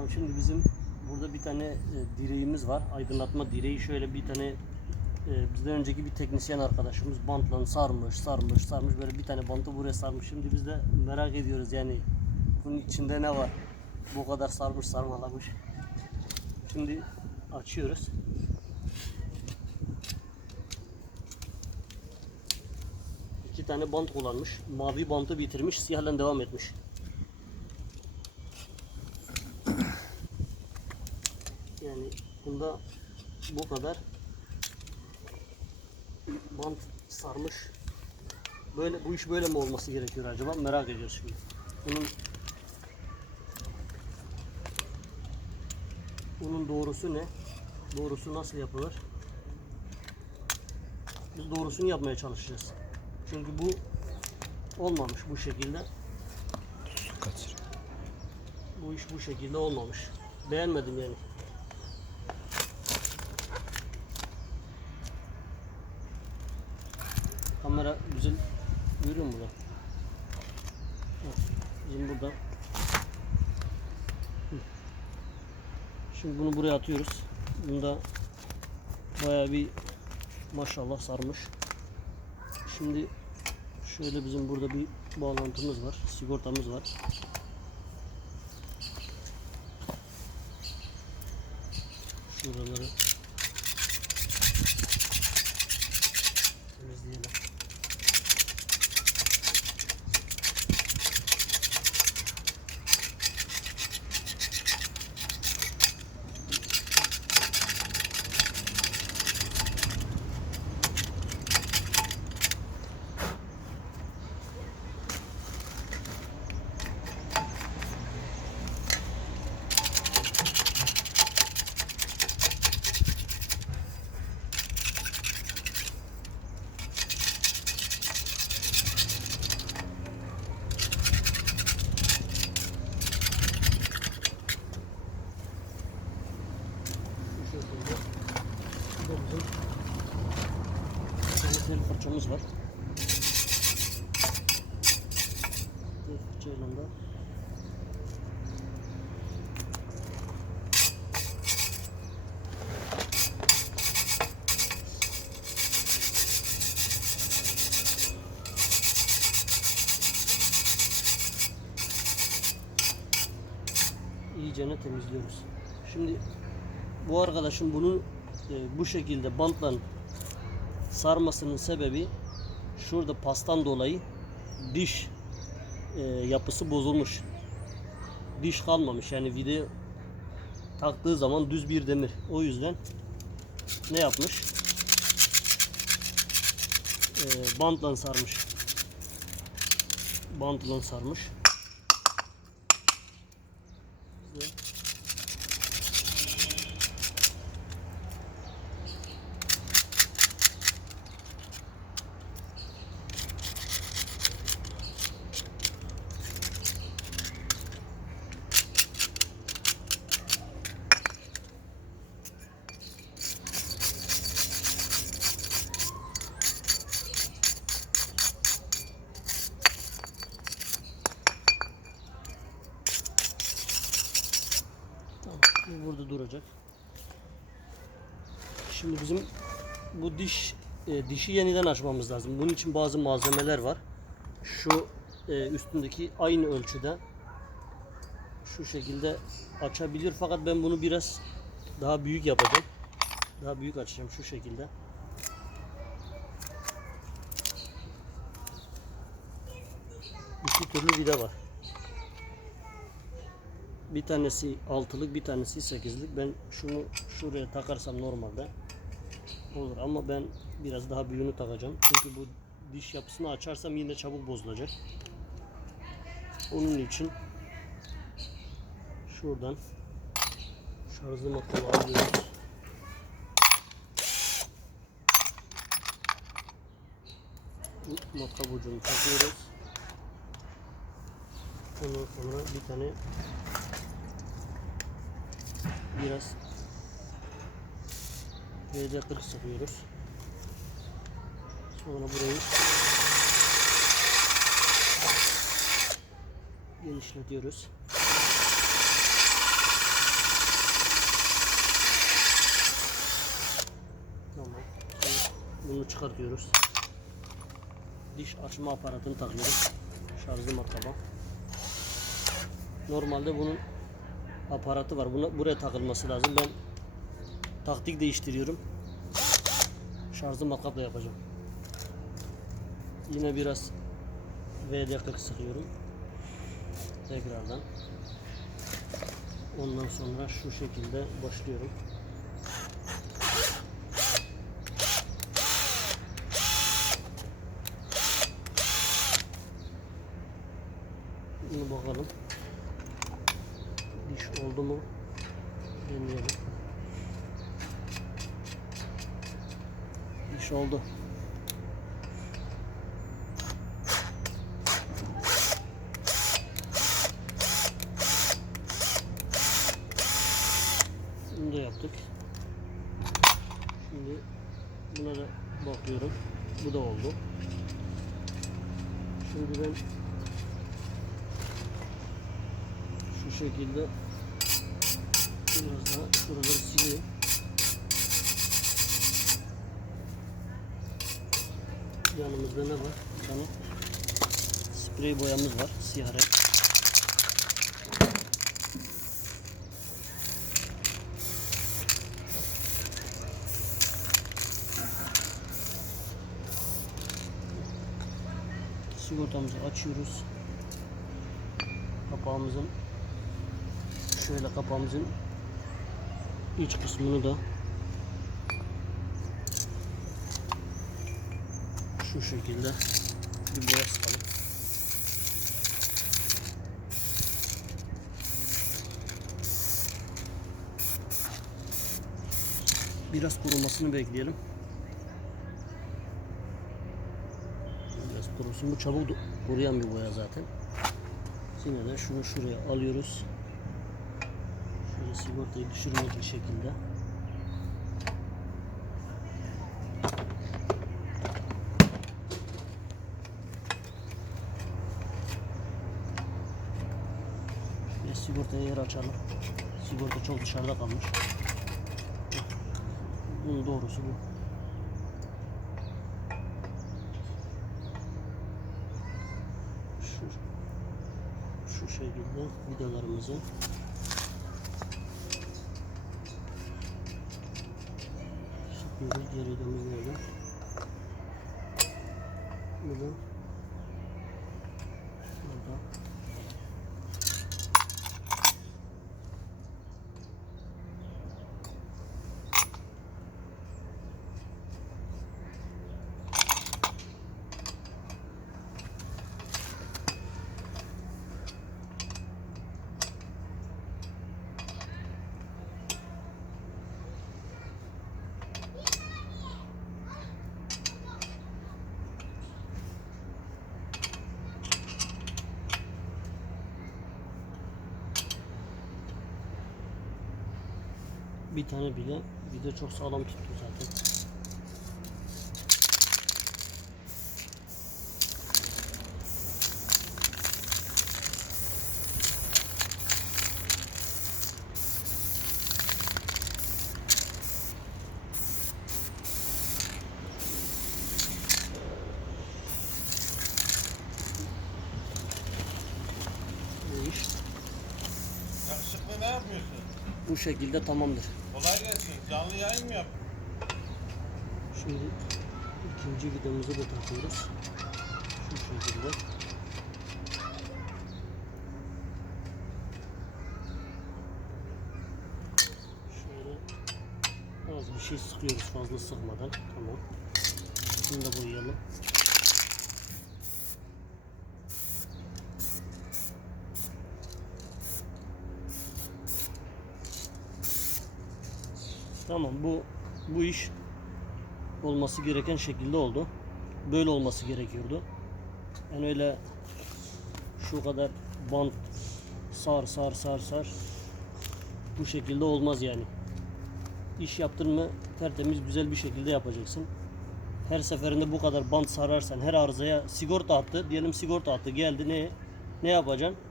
Tamam şimdi bizim burada bir tane e, direğimiz var. Aydınlatma direği şöyle bir tane e, bizden önceki bir teknisyen arkadaşımız bantla sarmış, sarmış, sarmış böyle bir tane bantı buraya sarmış. Şimdi biz de merak ediyoruz yani bunun içinde ne var? Bu kadar sarmış, sarmalamış. Şimdi açıyoruz. İki tane bant kullanmış. Mavi bantı bitirmiş, siyahla devam etmiş. Yani bunda bu kadar bant sarmış. Böyle bu iş böyle mi olması gerekiyor acaba? Merak ediyoruz şimdi. Bunun bunun doğrusu ne? Doğrusu nasıl yapılır? Biz doğrusunu yapmaya çalışacağız. Çünkü bu olmamış bu şekilde. Kaçır. Bu iş bu şekilde olmamış. Beğenmedim yani. Kamera güzel görüyor mu burada? Evet, Bizim burada. Hı. Şimdi bunu buraya atıyoruz. Bunda bayağı bir maşallah sarmış. Şimdi şöyle bizim burada bir bağlantımız var. Sigortamız var. Şuraları temizleyelim. Şu şekilde. Burada bizim bir tane fırçamız var. Tel fırçayla da iyicene temizliyoruz. Şimdi bu arkadaşın bunu e, bu şekilde bantla sarmasının sebebi şurada pastan dolayı diş e, yapısı bozulmuş. Diş kalmamış yani vida taktığı zaman düz bir demir. O yüzden ne yapmış? E, bantla sarmış. Bantla sarmış. Size Tamam, bu burada duracak. Şimdi bizim bu diş e, dişi yeniden açmamız lazım. Bunun için bazı malzemeler var. Şu e, üstündeki aynı ölçüde şu şekilde açabilir fakat ben bunu biraz daha büyük yapacağım. Daha büyük açacağım şu şekilde. İki türlü vida var. Bir tanesi altılık, bir tanesi sekizlik. Ben şunu şuraya takarsam normalde olur ama ben biraz daha büyüğünü takacağım. Çünkü bu diş yapısını açarsam yine çabuk bozulacak. Onun için şuradan şarjlı makine alıyoruz. Bu Matkap ucunu takıyoruz. Ondan sonra bir tane biraz BD 40 sıkıyoruz. Sonra burayı genişletiyoruz. Tamam. Bunu çıkartıyoruz. Diş açma aparatını takıyoruz. Şarjlı matkaba. Normalde bunun aparatı var. Buna, buraya takılması lazım. Ben taktik değiştiriyorum. Şarjlı matkapla yapacağım. Yine biraz VD40 sıkıyorum. Tekrardan. Ondan sonra şu şekilde başlıyorum. Bunu bakalım. Oldu mu? Deneyelim. Diş oldu. Bunu da yaptık. Şimdi buna da bakıyorum. Bu da oldu. Şimdi ben şu şekilde biraz daha şuraları sileyim. Yanımızda ne var? Tane sprey boyamız var. Siyah. Sigortamızı açıyoruz. Kapağımızın şöyle kapağımızın iç kısmını da şu şekilde bir boya sıkalım. Biraz kurumasını bekleyelim. Biraz kurusun. Bu çabuk kuruyan bir boya zaten. Yine de şunu şuraya alıyoruz. Şöyle sigortayı düşürmeyecek şekilde. Ve sigortaya yer açalım. Sigorta çok dışarıda kalmış. Bunun doğrusu bu. Şu şekilde vidalarımızı sıkıyoruz. Geri dönüyorum. Burada. Burada. Bir tane bile de çok sağlam tuttu zaten. Bu iş Yakışıklı ne yapıyorsun? Bu şekilde tamamdır. Kolay gelsin. Canlı yayın mı yap? Şimdi ikinci vidamızı da takıyoruz. Şu şekilde. Şöyle az bir şey sıkıyoruz fazla sıkmadan. Tamam. Şunu da boyayalım. Tamam bu bu iş olması gereken şekilde oldu. Böyle olması gerekiyordu. Yani öyle şu kadar bant sar sar sar sar bu şekilde olmaz yani. İş yaptın mı tertemiz güzel bir şekilde yapacaksın. Her seferinde bu kadar bant sararsan her arızaya sigorta attı. Diyelim sigorta attı geldi ne ne yapacaksın?